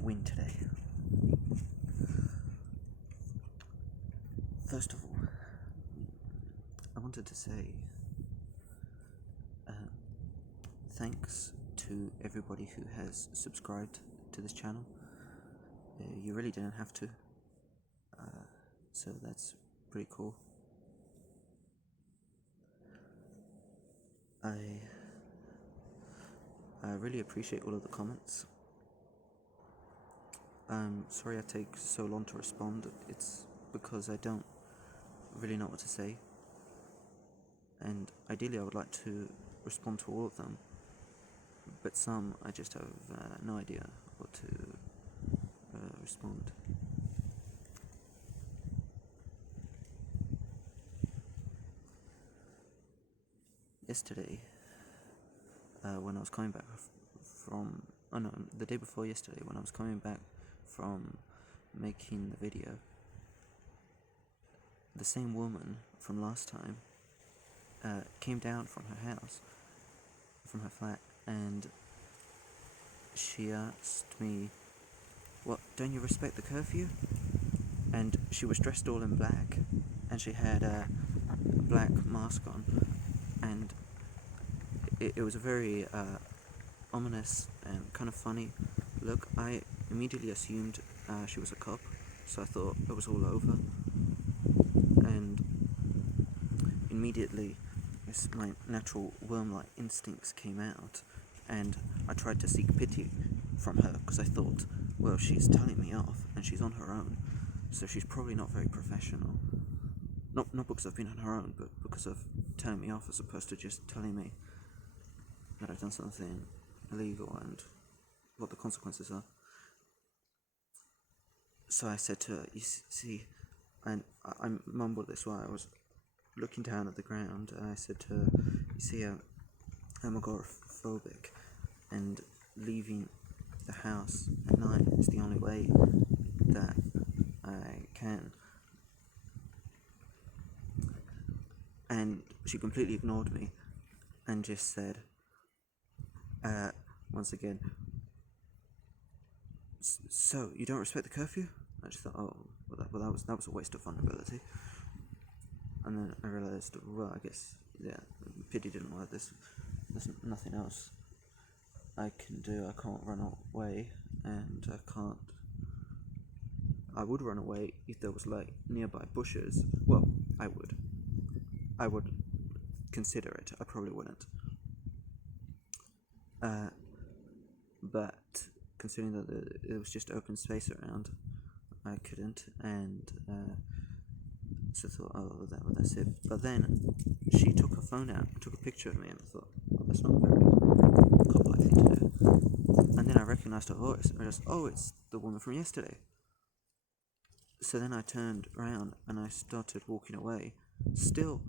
win today. First of all, I wanted to say thanks to everybody who has subscribed to this channel. You really didn't have to, so that's pretty cool. I really appreciate all of the comments. Sorry I take so long to respond. It's because I don't really know what to say, and ideally I would like to respond to all of them, but some I just have no idea what to respond. Yesterday, when I was coming back from, the day before yesterday, when I was coming back from making the video, the same woman from last time came down from her house, from her flat, and she asked me, "What, don't you respect the curfew?" And she was dressed all in black, and she had a black mask on, and it was a very ominous and kind of funny look. I immediately assumed she was a cop, so I thought it was all over, and immediately my natural worm-like instincts came out, and I tried to seek pity from her, because I thought, well, she's telling me off, and she's on her own, so she's probably not very professional. Not because I've been on her own, but because of telling me off, as opposed to just telling me that I've done something illegal and what the consequences are. So I said to her, "You see," and I mumbled this while I was looking down at the ground, and I said to her, "You see, I'm agoraphobic, and leaving the house at night is the only way that I can." And she completely ignored me and just said, once again, "So you don't respect the curfew?" I just thought, oh, well, that was a waste of vulnerability. And then I realised, well, I guess, yeah, pity didn't work. There's nothing else I can do. I can't run away, and I would run away if there was like nearby bushes. Well, I would consider it. I probably wouldn't. But considering that it was just open space around, I couldn't, and so I thought, oh, that's it. But then she took her phone out, took a picture of me, and I thought, oh, that's not very cop-like thing to do. And then I recognised her voice, and I just, oh, it's the woman from yesterday. So then I turned around and I started walking away, still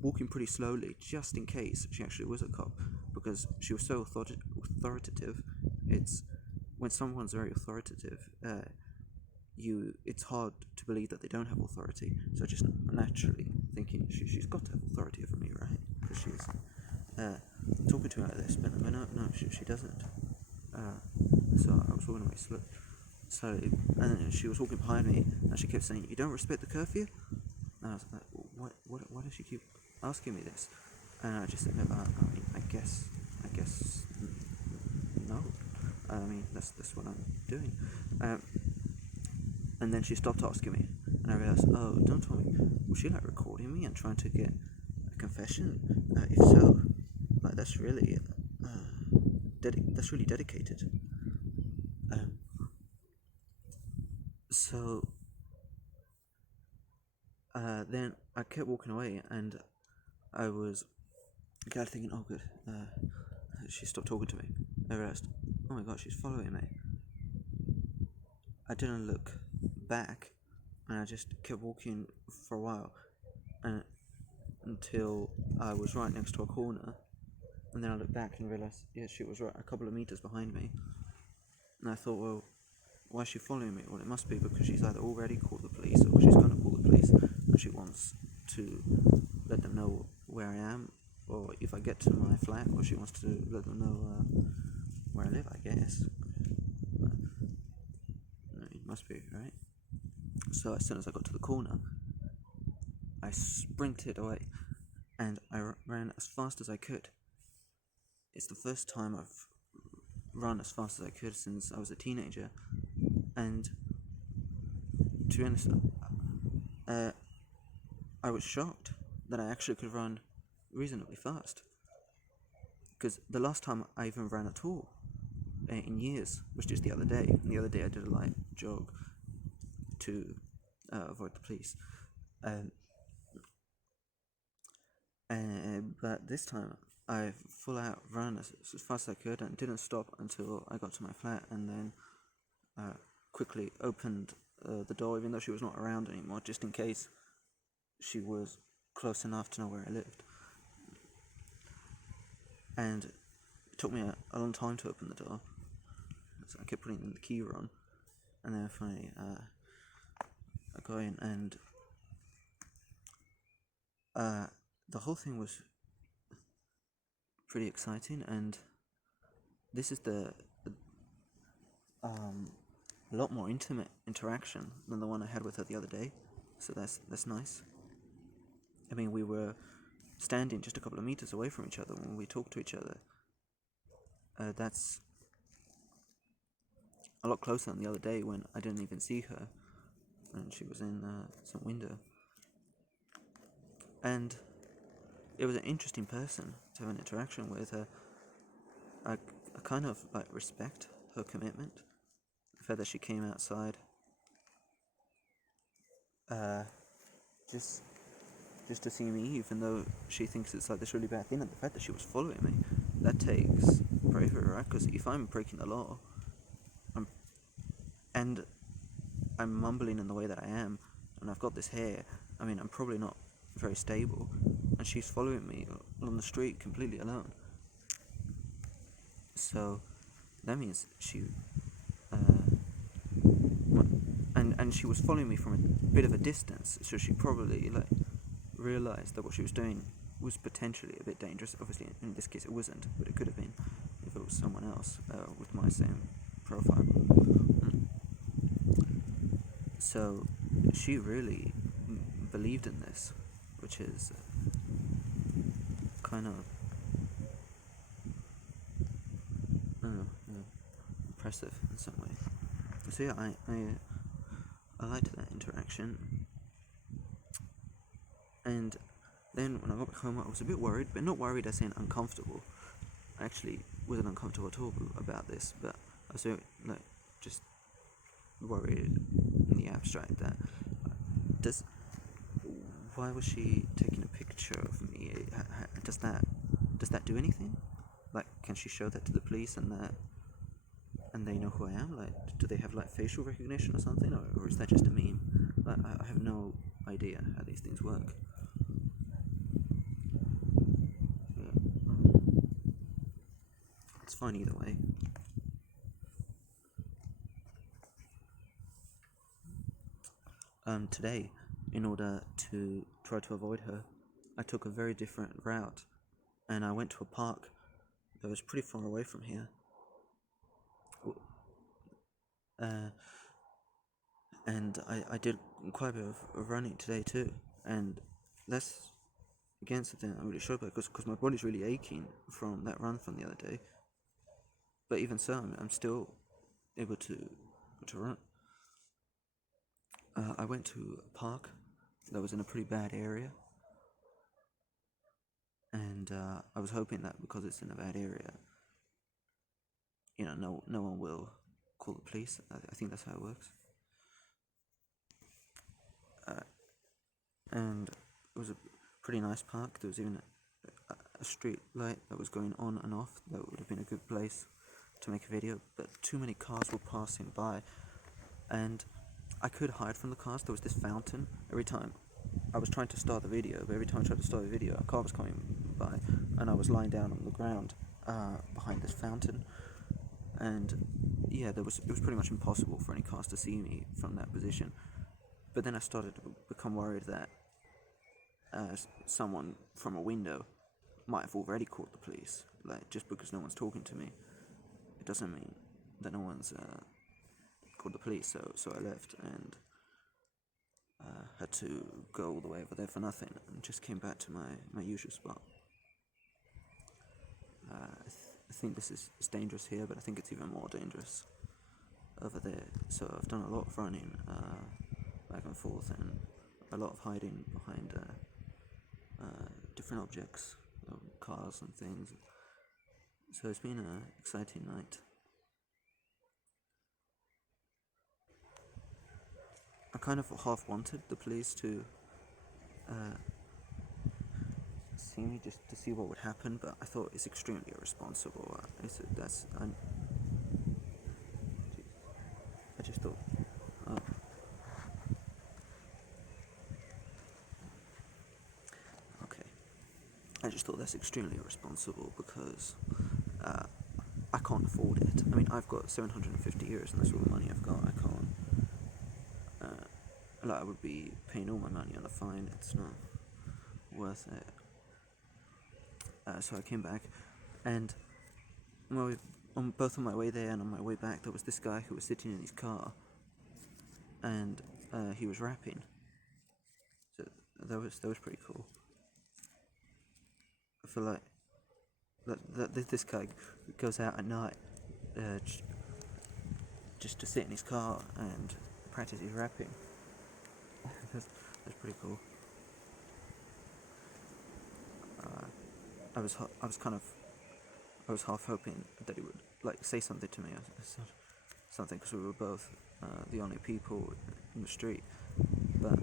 walking pretty slowly, just in case she actually was a cop, because she was so authoritative. It's when someone's very authoritative, it's hard to believe that they don't have authority. So just naturally thinking she's got to have authority over me, right? Because she's talking to me like this, but no, she doesn't. So I was walking away slowly, and then she was walking behind me, and she kept saying, "You don't respect the curfew?" And I was like, why does she keep asking me this? And I just said, no, I guess no. I mean, that's what I'm doing. And then she stopped asking me, and I realised, oh, don't tell me, was she like recording me and trying to get a confession? If so, like that's really dedicated. So then I kept walking away, and I was kind of thinking, oh good, she stopped talking to me. I realised, oh my god, she's following me. I didn't look back, and I just kept walking for a while, and until I was right next to a corner, and then I looked back and realised, yeah, she was right a couple of meters behind me. And I thought, well, why is she following me? Well, it must be because she's either already called the police, or she's going to call the police, and she wants to let them know where I am, or if I get to my flat, or she wants to let them know where I live, I guess. So as soon as I got to the corner, I sprinted away, and I ran as fast as I could. It's the first time I've run as fast as I could since I was a teenager, and to be honest, I was shocked that I actually could run reasonably fast. Because the last time I even ran at all in years was just the other day. And the other day I did a light jog to avoid the police. But this time I full out ran as fast as I could and didn't stop until I got to my flat, and then quickly opened the door, even though she was not around anymore, just in case she was close enough to know where I lived. And it took me a long time to open the door, so I kept putting the key on, and then finally I got in, and the whole thing was pretty exciting, and this is a lot more intimate interaction than the one I had with her the other day, so that's nice. I mean, we were standing just a couple of meters away from each other when we talked to each other. That's a lot closer than the other day when I didn't even see her, and she was in some window. And it was an interesting person to have an interaction with. I kind of respect her commitment. The fact that she came outside, just to see me, even though she thinks it's this really bad thing, and the fact that she was following me, that takes bravery, right? Because if I'm breaking the law, and I'm mumbling in the way that I am, and I've got this hair, I mean, I'm probably not very stable, and she's following me on the street completely alone. So that means she, and she was following me from a bit of a distance, so she probably realized that what she was doing was potentially a bit dangerous. Obviously, in this case, it wasn't, but it could have been if it was someone else with my same profile. So she really believed in this, which is kind of impressive in some way. So yeah, I liked that interaction. And then when I got back home, I was a bit worried, but not worried as in uncomfortable. I actually wasn't uncomfortable at all about this, but I was just worried in the abstract that why was she taking a picture of me? Does that do anything? Can she show that to the police and they know who I am? Do they have facial recognition or something, or is that just a meme? I have no idea how these things work. It's fine either way. Today, in order to try to avoid her, I took a very different route, and I went to a park that was pretty far away from here. And I did quite a bit of running today too, and that's again something I'm really sure about, because my body's really aching from that run from the other day. But even so, I'm still able to run. I went to a park that was in a pretty bad area, and I was hoping that because it's in a bad area, no one will call the police. I think that's how it works. And it was a pretty nice park. There was even a street light that was going on and off. That would have been a good place to make a video, but too many cars were passing by, and I could hide from the cars. There was this fountain. Every time I was trying to start the video, but every time I tried to start the video, a car was coming by, and I was lying down on the ground behind this fountain. And yeah, it was pretty much impossible for any cars to see me from that position. But then I started to become worried that someone from a window might have already called the police. Just because no one's talking to me, it doesn't mean that no one's called the police. So I left, and had to go all the way over there for nothing and just came back to my usual spot. I think this is dangerous here, but I think it's even more dangerous over there. So I've done a lot of running back and forth and a lot of hiding behind different objects, cars and things. So it's been an exciting night. I kind of half wanted the police to see me just to see what would happen, but I thought it's extremely irresponsible. I just thought, okay. I just thought that's extremely irresponsible because I can't afford it. I mean, I've got 750 euros and that's all the money I've got. I can't. I would be paying all my money on a fine. It's not worth it. So I came back, and both on my way there and on my way back, there was this guy who was sitting in his car, and he was rapping. So that was pretty cool. I feel like that this guy goes out at night just to sit in his car and practice his rapping. that's pretty cool. I was half hoping that he would say something to me, something, because we were both the only people in the street. But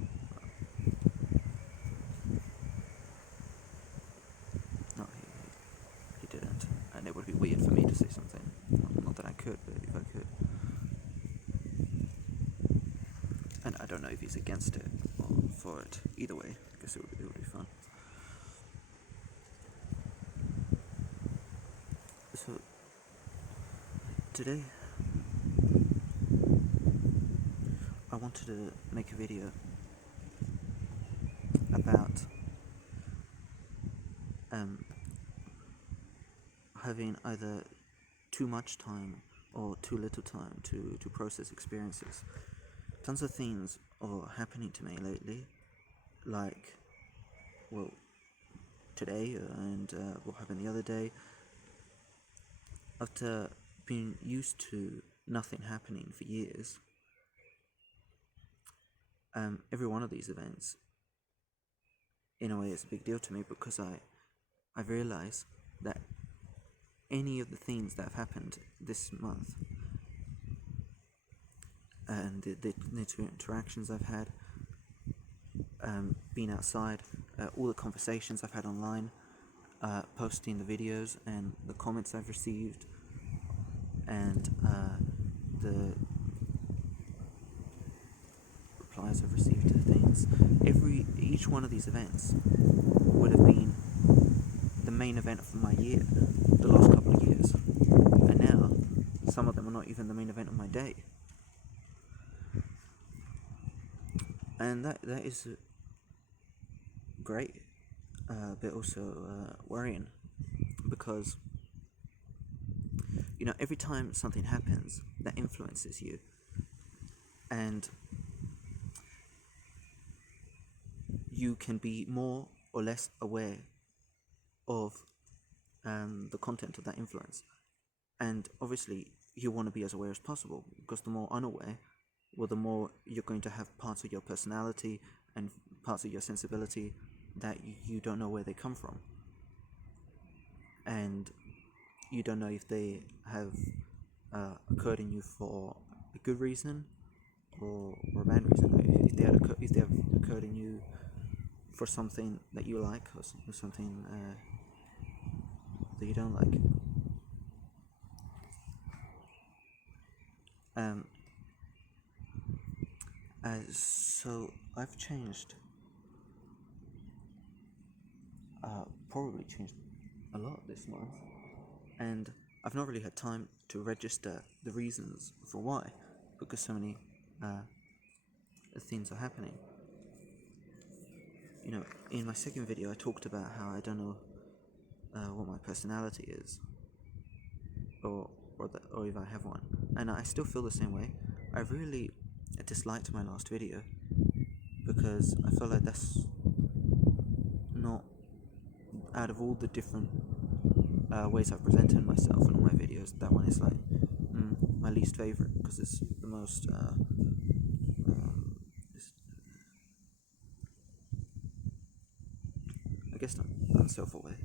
no, he didn't, and it would be weird for me to say something. Not that I could, but if I could. And I don't know if he's against it or for it. Either way, I guess it would be fun. So today I wanted to make a video about having either too much time or too little time to process experiences. Tons of things are happening to me lately, like, well, today and what happened the other day. After being used to nothing happening for years, every one of these events, in a way, is a big deal to me because I realize that any of the things that have happened this month and the interactions I've had, being outside, all the conversations I've had online, posting the videos and the comments I've received, and the replies I've received to things. Each one of these events would have been the main event of my year, the last couple of years, and now some of them are not even the main event of my day. And that is great, but also worrying, because every time something happens that influences you, and you can be more or less aware of the content of that influence, and obviously you want to be as aware as possible, because the more unaware, well, the more you're going to have parts of your personality and parts of your sensibility that you don't know where they come from, and you don't know if they have occurred in you for a good reason or a bad reason, or if they have occurred in you for something that you like or something that you don't like. So I've changed, probably changed a lot this month, and I've not really had time to register the reasons for why, because so many things are happening. In my second video I talked about how I don't know what my personality is, or if I have one, and I still feel the same way. I really disliked my last video because I feel like that's not, out of all the different ways I've presented myself in all my videos, that one is like my least favorite, because it's the most it's, I guess not unself-aware.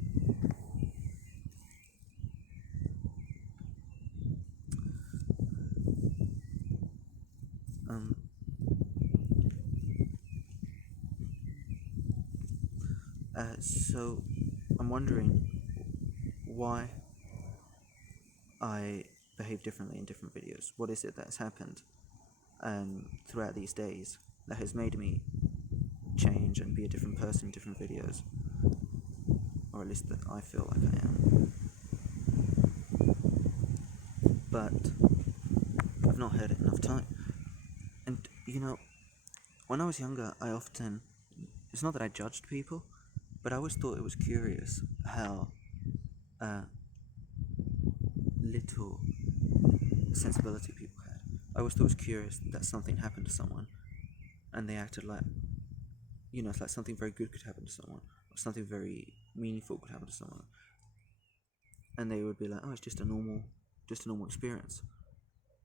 So I'm wondering why I behave differently in different videos. What is it that's happened throughout these days that has made me change and be a different person in different videos, or at least that I feel like I am. But I've not heard it enough time. And when I was younger, it's not that I judged people, but I always thought it was curious how little sensibility people had. I always thought it was curious that something happened to someone and they acted like, it's like something very good could happen to someone, or something very meaningful could happen to someone, and they would be like, oh, it's just a normal experience.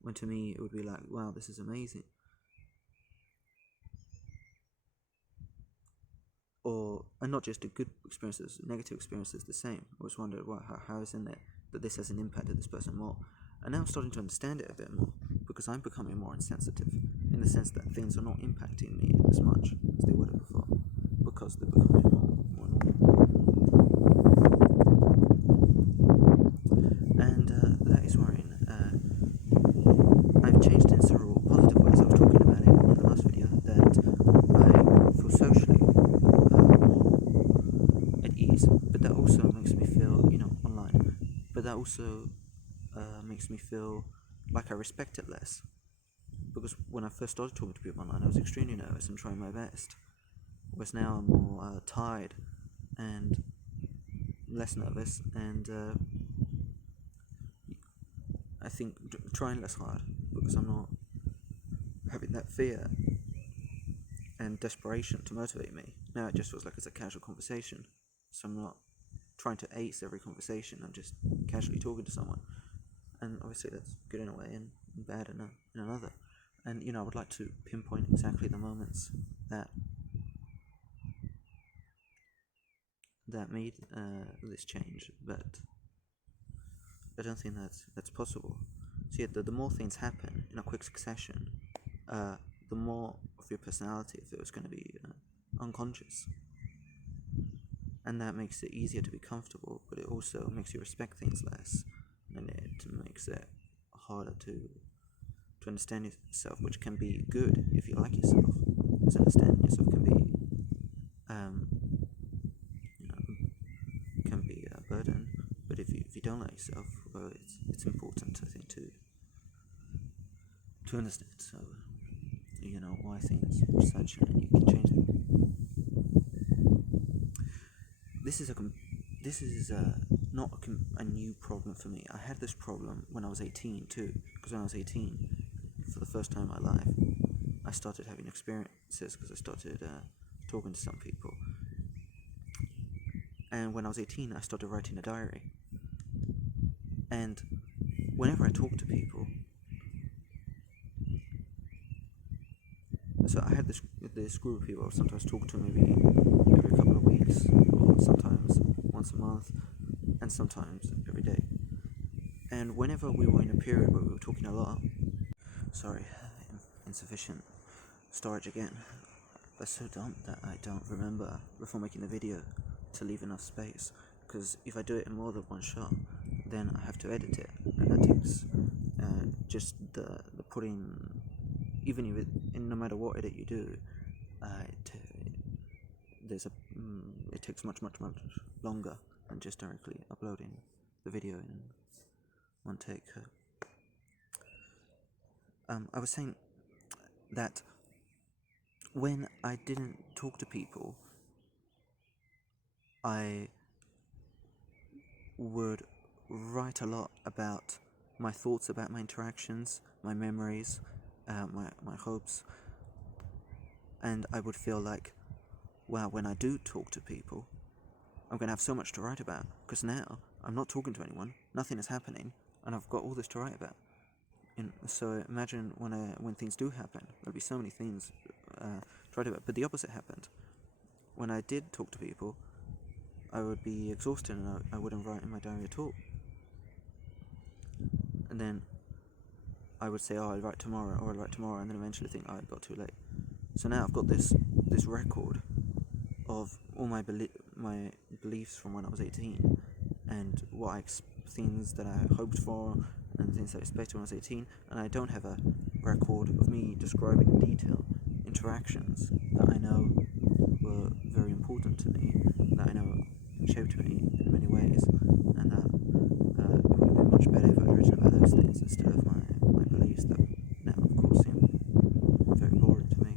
When to me, it would be like, wow, this is amazing. And not just the good experiences, negative experiences the same. I always wondered, how is it that this has an impact on this person more? And now I'm starting to understand it a bit more, because I'm becoming more insensitive, in the sense that things are not impacting me as much as they would have before, because they're becoming more normal. And that is worrying. I've changed in several positive ways. I was talking about it in the last video, that I feel socially more at ease, but that also makes me feel, online, but that also makes me feel like I respect it less, because when I first started talking to people online, I was extremely nervous and trying my best, whereas now I'm more tired and less nervous, and I think trying less hard, because I'm not having that fear and desperation to motivate me. Now it just feels like it's a casual conversation, so I'm not trying to ace every conversation. I'm just casually talking to someone, and obviously that's good in a way and bad in another. And I would like to pinpoint exactly the moments that made this change, but I don't think that's possible. So yeah, the more things happen in a quick succession, the more of your personality feels going to be unconscious, and that makes it easier to be comfortable, but it also makes you respect things less, and it makes it harder to understand yourself, which can be good if you like yourself, because understanding yourself can be a burden. But if you don't like yourself, well, it's important, I think, to understand. So why things are such, and you can change them. This is not a new problem for me. I had this problem when I was 18 too, because when I was 18, for the first time in my life, I started having experiences, because I started talking to some people. And when I was 18, I started writing a diary. And whenever I talk to people, so I had this group of people I would sometimes talk to maybe every couple of weeks, or sometimes once a month, and sometimes every day. And whenever we were in a period where we were talking a lot, insufficient storage again. That's so dumb that I don't remember before making the video to leave enough space, because if I do it in more than one shot, then I have to edit it, and that takes just the putting, even if no matter what edit you do, it takes much longer than just directly uploading the video in one take. I was saying that when I didn't talk to people, I would write a lot about my thoughts about my interactions, my memories, my hopes, and I would feel like, wow, when I do talk to people, I'm going to have so much to write about, because now I'm not talking to anyone, nothing is happening, and I've got all this to write about. And so imagine when things do happen, there'll be so many things to write about. But the opposite happened. When I did talk to people, I would be exhausted and I wouldn't write in my diary at all. And then I would say, oh, I'll write tomorrow, and then eventually think, oh, it got too late. So now I've got this record of all my beliefs from when I was 18, and things that I hoped for, and things I expected when I was 18, and I don't have a record of me describing in detail interactions that I know were very important to me, that I know shaped me in many ways, and that it would have been much better if I'd written about those things instead of my beliefs that now, of course, seem very boring to me.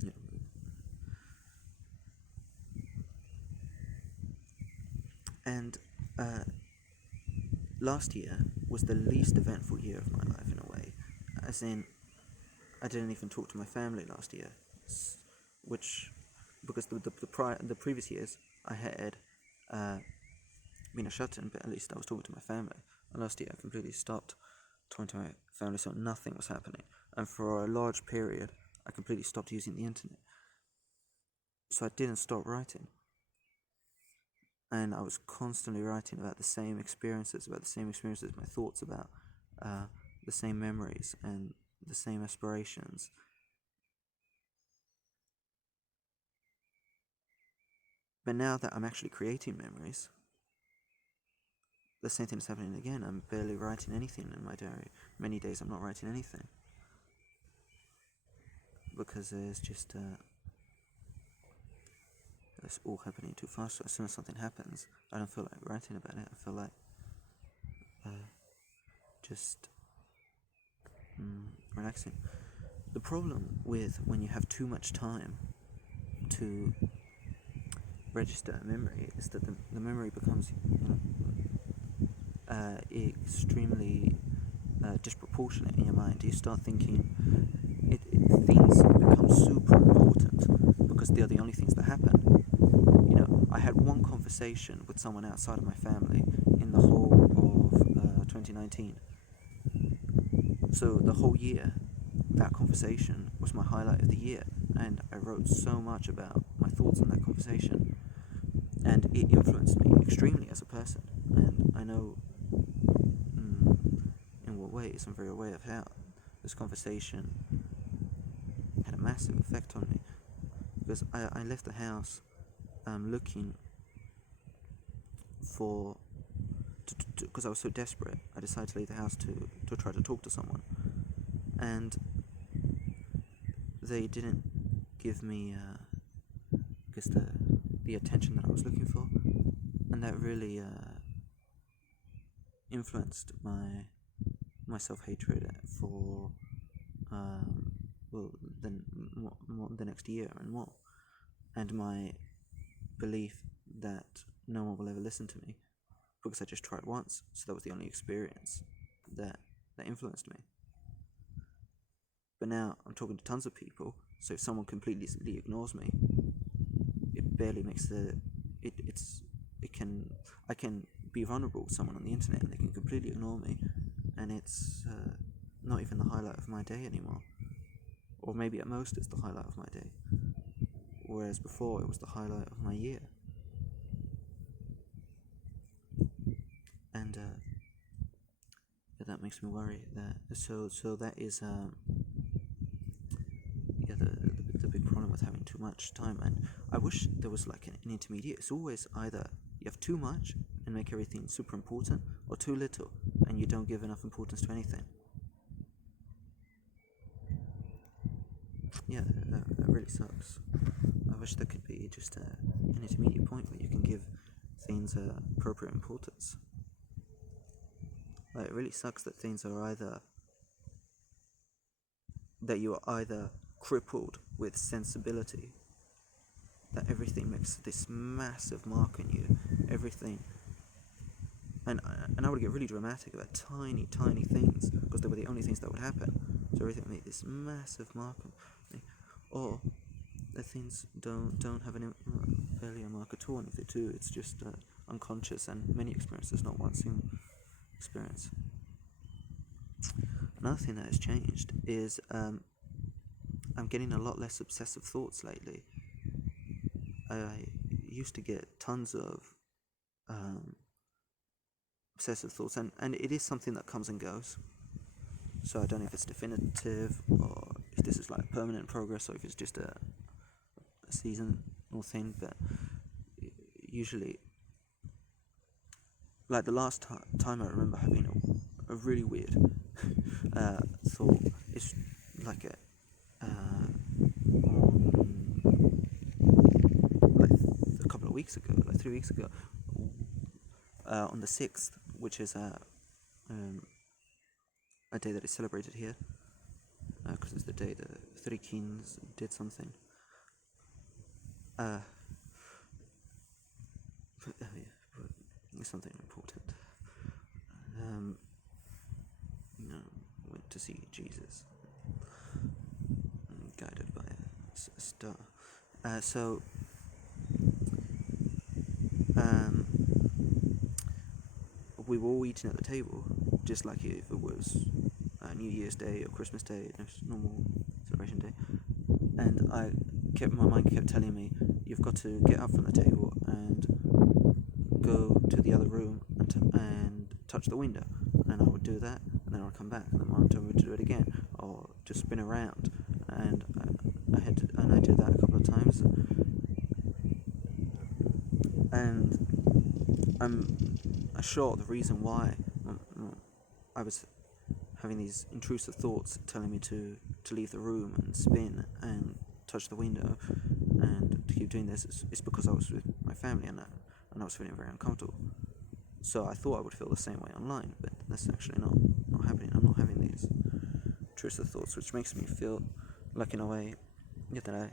Yeah. And last year was the least eventful year of my life in a way, as in I didn't even talk to my family last year, which because the previous years I had been a shut-in, but at least I was talking to my family. And last year I completely stopped talking to my family, so nothing was happening. And for a large period, I completely stopped using the internet. So I didn't stop writing. And I was constantly writing about the same experiences, my thoughts about the same memories and the same aspirations. But now that I'm actually creating memories, the same thing is happening again. I'm barely writing anything in my diary. Many days I'm not writing anything. Because it's all happening too fast. So as soon as something happens, I don't feel like writing about it. I feel like just relaxing. The problem with when you have too much time to register a memory is that the memory becomes extremely disproportionate in your mind. You start thinking things become super important because they're the only things that happen. I had one conversation with someone outside of my family in the whole of 2019. So the whole year, that conversation was my highlight of the year, and I wrote so much about my thoughts on that conversation, and it influenced me extremely as a person. And I know in what ways. I'm very aware of how this conversation had a massive effect on me, because I left the house looking for, because I was so desperate. I decided to leave the house to try to talk to someone, and they didn't give me the attention that I was looking for, and that really influenced my self-hatred for the next year and more, and my belief that no one will ever listen to me because I just tried once. So that was the only experience that influenced me. But now I'm talking to tons of people, so if someone completely ignores me, it barely makes I can be vulnerable with someone on the internet and they can completely ignore me, and it's not even the highlight of my day anymore. Or maybe at most it's the highlight of my day, whereas before it was the highlight of my year. And that makes me worry. So that is the big problem with having too much time. And I wish there was like an intermediate. It's always either you have too much and make everything super important, or too little and you don't give enough importance to anything. Yeah, that really sucks. I wish there could be just an intermediate point where you can give things appropriate importance. Like, it really sucks that things are you are either crippled with sensibility, that everything makes this massive mark on you, everything. And I would get really dramatic about tiny things, because they were the only things that would happen. So everything made this massive mark on me. Or the things don't have any failure mark at all, and if they do, it's just unconscious and many experiences, not one single experience. Another thing that has changed is I'm getting a lot less obsessive thoughts lately. I used to get tons of obsessive thoughts, and it is something that comes and goes. So I don't know if it's definitive or if this is like permanent progress or if it's just a seasonal thing, but usually, like the last time I remember having a really weird thought, it's like a couple of weeks ago, like 3 weeks ago, on the 6th, which is a day that is celebrated here, because it's the day the Three Kings did something. It's something important. Went to see Jesus, guided by a star. We were all eating at the table, just like if it was New Year's Day or Christmas Day, normal celebration day. And my mind kept telling me, you've got to get up from the table and go to the other room and touch the window. And I would do that, and then I would come back, and then my mom told me to do it again, or just spin around. And I did that a couple of times. And I'm sure the reason why I was having these intrusive thoughts telling me to leave the room and spin and touch the window and to keep doing this is because I was with my family, and I was feeling very uncomfortable. So I thought I would feel the same way online, but that's actually not happening. I'm not having these intrusive thoughts, which makes me feel like, in a way, that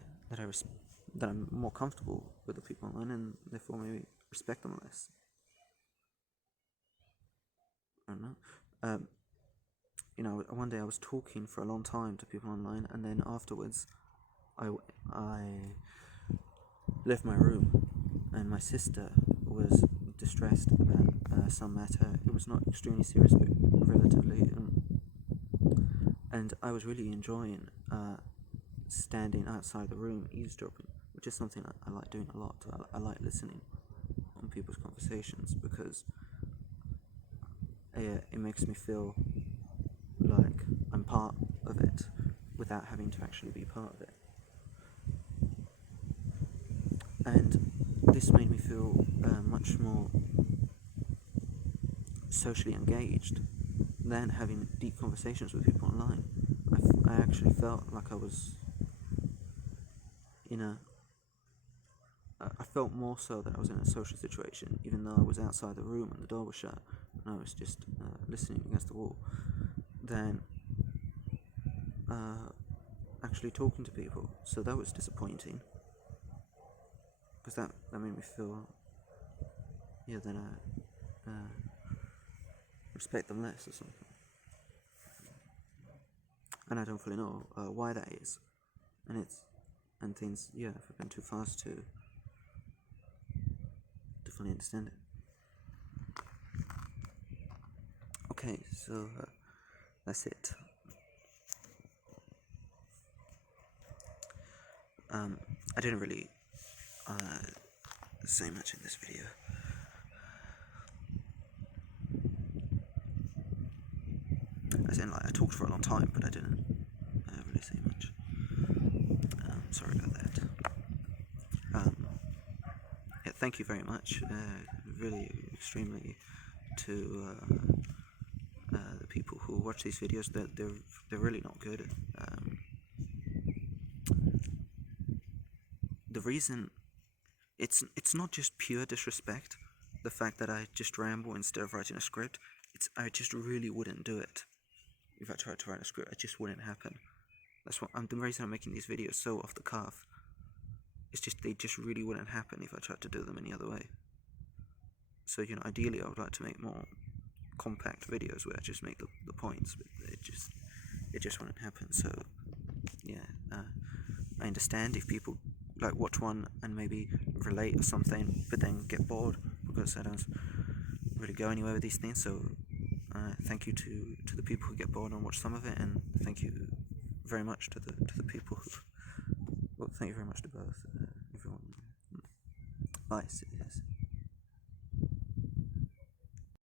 I'm more comfortable with the people online, and therefore maybe respect them less. I don't know. One day I was talking for a long time to people online, and then afterwards I left my room, and my sister was distressed about some matter. It was not extremely serious, but relatively. And I was really enjoying standing outside the room eavesdropping, which is something I like doing a lot. I like listening on people's conversations because it makes me feel like I'm part of it without having to actually be part of it. And this made me feel much more socially engaged than having deep conversations with people online. I actually felt like I was I felt more so that I was in a social situation, even though I was outside the room and the door was shut and I was just listening against the wall, than actually talking to people. So that was disappointing, because that made me feel that I respect them less or something. And I don't fully know why that is, and things have been too fast to fully understand it. Okay, so that's it. I didn't really say much in this video. As in, I talked for a long time, but I didn't really say much. Sorry about that. Thank you very much, really extremely, to the people who watch these videos. They're really not good. The reason it's not just pure disrespect, the fact that I just ramble instead of writing a script. I just really wouldn't do it if I tried to write a script. It just wouldn't happen. That's what the reason I'm making these videos so off the cuff. It's just they just really wouldn't happen if I tried to do them any other way. So ideally I would like to make more compact videos where I just make the points, but it just wouldn't happen. So yeah, I understand if people like watch one and maybe relate or something, but then get bored because I don't really go anywhere with these things. So thank you to the people who get bored and watch some of it, and thank you very much to the people who. Well, thank you very much to both everyone. Bye.